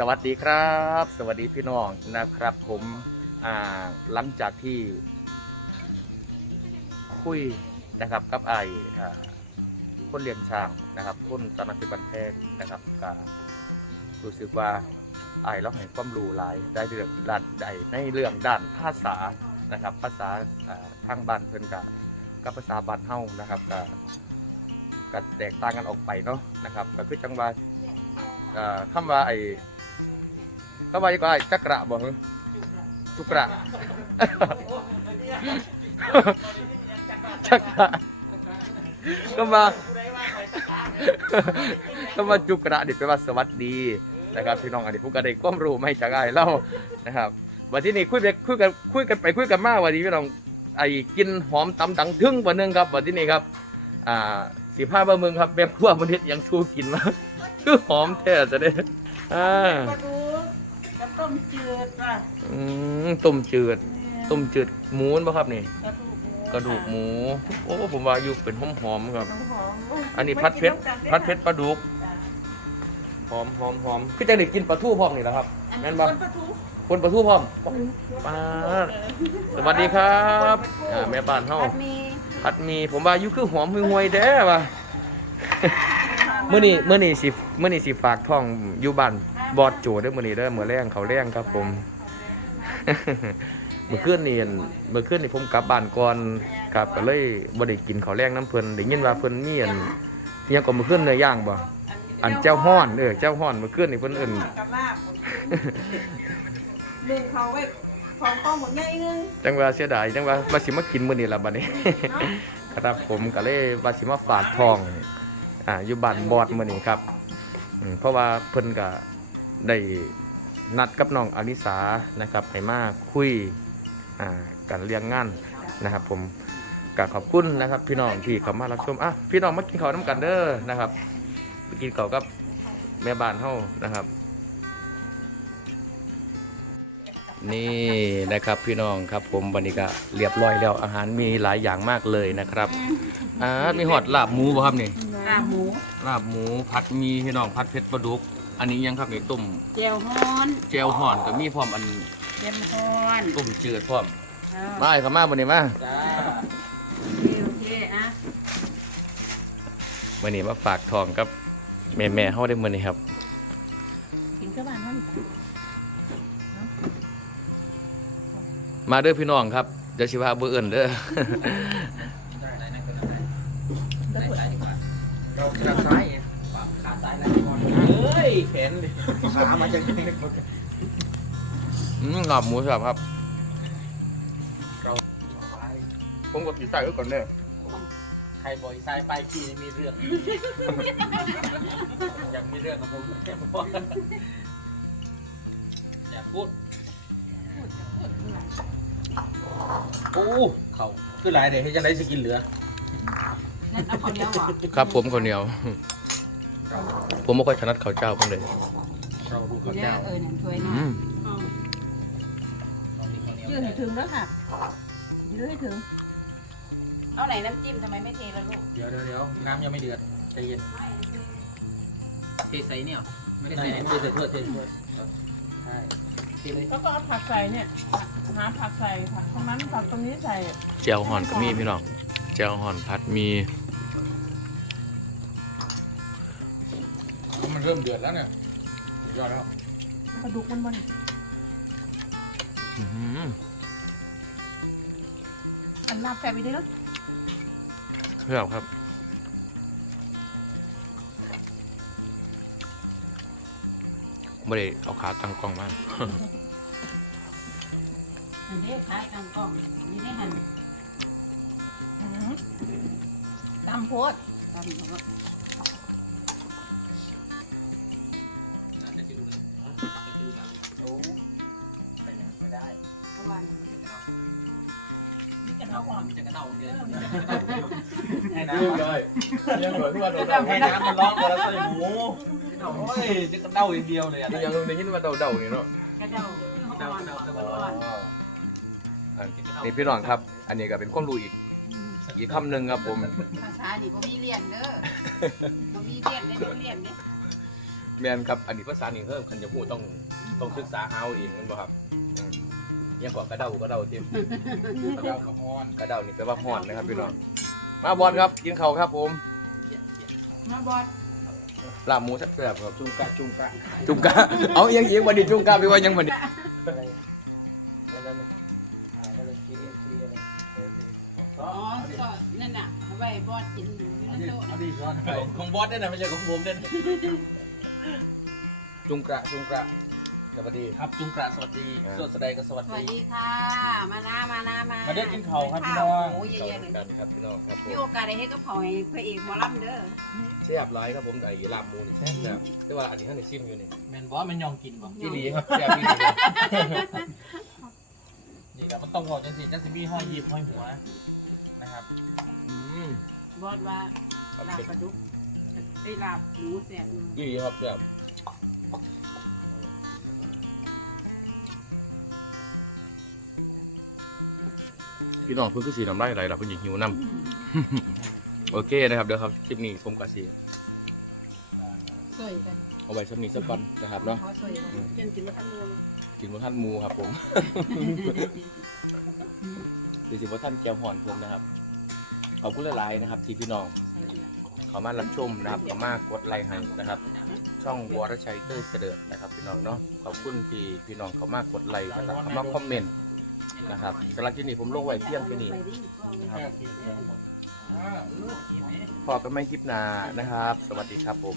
สวัสดีครับ สวัสดีพี่น้องนะครับ ผมหลังจากที่ คุยนะครับกับไอ้คนเลี้ยงช้างนะครับคนสนับสนุนบันเทงนะครับก็รู้สึกว่าไอ้เราให้ความรู้หลายได้เรื่องด้านใดในเรื่องด้านภาษานะครับ ภาษาทางบ้านเพิ่อนกับกับภาษาบ้านเฮานะครับก็ก็แตกต่างกันออกไปเนาะนะครับก็คือจังว่าอ่าว่าไอ้ คำว่าอีกว่าไอ้จักระบ่ฮึจุกระจักระก็มาก็มาจุกระดิแปลว่าสวัสดีนะครับพี่น้องอันนี้ผมก็ได้ความรู้ไม่จากไอ้ายเล่านะครับวันที่นี่คุยไปคุยกันคุยกันไปคุยกันมาวันนี้พี่น้องไอ้กินหอมตำดังทึ่งวันหนึงครับวันที่นี่ครับอ่าสีผ้าบะมึงครับแม่ครัวมันเฮ็ดหยังสู้กินมาคือหอมแท้จะได้อ่าปลาดุกกับ ต้มจืดป่ะอืมต้มจืด ต้มจืดหมูนป่ะครับนี่ กระดูกหมูกระดูกหมู โอ้ผมว่าอยู่เป็นหอมหอมๆครับ น้ำหอมอันนี้พัดเพชรพัดเพชรปลาดุกหอมหอมหอมคือจังได้กินปลาทูพร้อมนี่แหละครับอันแม่นี้นบ่คนปลาทูคนปลาทูพร้อมปลาสวัสดีครับอ่าแม่บ้านเฮาผัดหมีผัดหมีผมว่าอยู่คือหอมห่วยๆแด้ว่ะมื้อนี้มื้อนี้สิมื้อนี้สิฝากท้องอยู่บ้าน บอดจเด้อมือนี้เด้อมื้อแรงเขาแรงครับผม เมื่อคืนนี่อนเมื่อคืนนี่ผมกลับบ้านก่อนครับก็เลยบ่ได้กินข้าวแรงน้ำเพิ่นได้ยินว่าเพิ่นมีอันอิหยังก็เมื่อคืนเนื้อย่างบ่อันเจ้าฮ้อนเออเจ้าฮ้อนเมื่อคืนนี่เพิ่นเอิ้น กับลาบนึ่งเขาไว้ของต้มหมดใหญ่นึงจังว่าเสียดายจังว่าว่าสิมากินมื้อนี้ล่ะบัดนี้ ครับผมก็เลยว่าสิมาฝากทองอ่าอยู่บ้านบอดมื้อนี้ครับอืมเพราะว่าเพิ่นก็ ได้นัดกับน้องอลิสานะครับให้มาคุยอ่ากันเรื่องงานนะครับ ผมก็ขอบคุณนะครับ พี่น้องที่เข้ามารับชมอะพี่น้องมากินข้าวน้ำกันเด้อนะครับไปกินข้าวกับแม่บ้านเฮานะครับ นี่นะครับพี่น้องครับผมวันนี้ก็เรียบร้อยแล้วอาหารมีหลายอย่างมากเลยนะครับอ่ามีหอดลาบหมูป่ะครับนี่ลาบหมูลาบหมูผัดมีพี่น้องผัดเผ็ดปลาดุก อันนี้ยังครับนี่ต้มเจียวฮ้อนแจวห่อนกับมีพร้อมอันเจียวฮ้อนต้มจืดพร้อมเออมาไอ้ขม่าวันนี้มาโอเคโอเคอะวันนี้มาฝากทองกับแม่แม่ๆเฮาได้มื้อนี้ครับ กินกับบ้านเท่านี้มาเด้อพี่น้องครับเดี๋ยวสิว่าเบ่เอิ้นเด้อเราขาซ้ายขาซ้ายแล้วเฮ้ย แขนดิขามาจากไหนอืมลาบหมูครับครับเราผมก็สิใส่ไว้ก่อนเด้อใครบอกซ้ายไปขี่มีเรื่อง อยากมีเรื่องกับผมแค่บอกอย่าพูดโอ้เขาคือหลายเดี๋ยวให้จังไรสกินเหลือ นั่นเอาข้าวเหนียวเหรอ ครับผมคนเดียว ผมบ่ค่อยถนัดข้าวเจ้าปานใดเราดูเดี๋ข้ายววเจ้าเออนั่นถ้วยนะอืมเรามีข้าวเหนียวยืดให้ถึงแล้วค่ะยืดให้ถึง เอาไหนน้ำจิ้มทำไมไม่เทละลูกเดี๋ยวเดี๋ยวเดี๋ยวน้ำยังไม่เดือดใจเย็นเทใส่เนี่ยไม่ไม่ได้ได้ใส่ใส่เทใส่ถ้วยเทใส่ถ้วยใช่เทเลยแล้วก็เอาผักใส่เนี่ยหาผักใส่ผักตรงนั้นผักตรงนี้ใส่แจ่วห่อนก็มีพี่น้องแจ่วห่อนผัดมี เริ่มเดือดแล้วเนี่ยยอดแล้วกระดูกมันบนอื้อหืออันลาบแซ่บไปได้แล้วเพื่อครับ ไม่ได้เอาขาตั้งกล้องมา อันนี้ขายกลางกล่องนี่ได้หันตำโพดตำเขา นี่กันเอาก่อนจะกระเดาเดือนให้น้ำเลยยังเหมือที่ว่าโดนให้น้ำมันร้อนก่อนแล้วใส่หมูโอ้ยจะกระเดาอย่างเดียวเลยอะยังได้ยินว่าเดาๆนี่เนาะกระเดาเดาเดาเดาเดาอันนี่พี่น้องครับ อันนี้ก็เป็นความรู้อีก อีกคำหนึ่งครับผมภาษาดิบ่มีเรียนเด้อบ่มีเรียนเด้เรียนเด้อแมนครับอันนี้ภาษานี่เพิ่มคันจะพูดต้องต้องศึกษาหาเอาเองแมันบ่ครับ ยังกว่ากระเดากระเดาทิมกระเดากระห้อนกระเดานี่แปลว่าฮอดนะครับพี่น้องมาบอลครับกินข้าวครับผมมาบอดลาบหมูแซ่บๆครับจุงกะจุงกะจุงกะเอาเอียงเอียงบันดิจุงกะไปว่ายังบันดิอะไรอะไรนะอะไรกินกินอะไรอ๋อก็นั่นน่ะเอาไว้บอดกินอยู่ในโต๊ะเอาดีก่อนของบอสเนี่ยนะไม่ใช่ของผมเนี่ยจุงกระจุงกระ สวัสดี ครับจุงกระสวัสดีอ่า สวัสดีก็สวัสสวัสดีดีค่ะ มานะมานะมามาเด้อกินข้าวครับพี่ข้น้องโอ้ยเข้าเยอะๆเลยกันครับพี่น้องครับผมมีโอกาสได้เฮ็ดกับข้าวให้พระเอกหมอลำเด้อแซ่บหลายครับผมไอ้ลาบหมูนี่แซ่บๆแต่ว่าอันนี้ท่านได้ชิมอยู่นี่แมนบอสมันยองกินป่ะที่ดีครับแซ่บที่ดีนี่ครับมันต้องบอกจังสิจังสิมีห้อยหยิบห้อยหัวนะครับอืมบอดว่าครับลาบปลาดุกได้ลาบหมูแซ่บอยู่ที่ดีครับแซ่บ พี่น้องเพิ่งคือสีน้ำลายไหลล่ะเพิ่งยิงหิวน้ำ โอเคนะครับเดี๋ยวครับคลิปนี้ผมกับสีสวยกันเอาไว้สักนิดสักวันนะครับเนาะขอสวยกันเพิ่นกินมาทั้งเมืองกินบนท่านหมูครับผมหรือสิบท่านแก้วหอนเพิ่มนะครับขอบคุณหลายๆนะครับ ที่พี่น้องใส่เอือเขามารับชมนะครับเขามากดไลค์ให้นะครับ ช่องวรชัยเต้ยเสด็จนะครับ พี่น้องเนาะขอบคุณที่พี่น้องเขามากดไลค์นะครับเขามาคอมเมนต์ นะครับสำหรับที่นี่ผมลงไว้เที่ยงแค่นี้ไปดิก็เอาไว้แค่กินเดียวอ่าลูกกินไหมพอกันไม่คลิปหน้านะครับ สวัสดีครับผม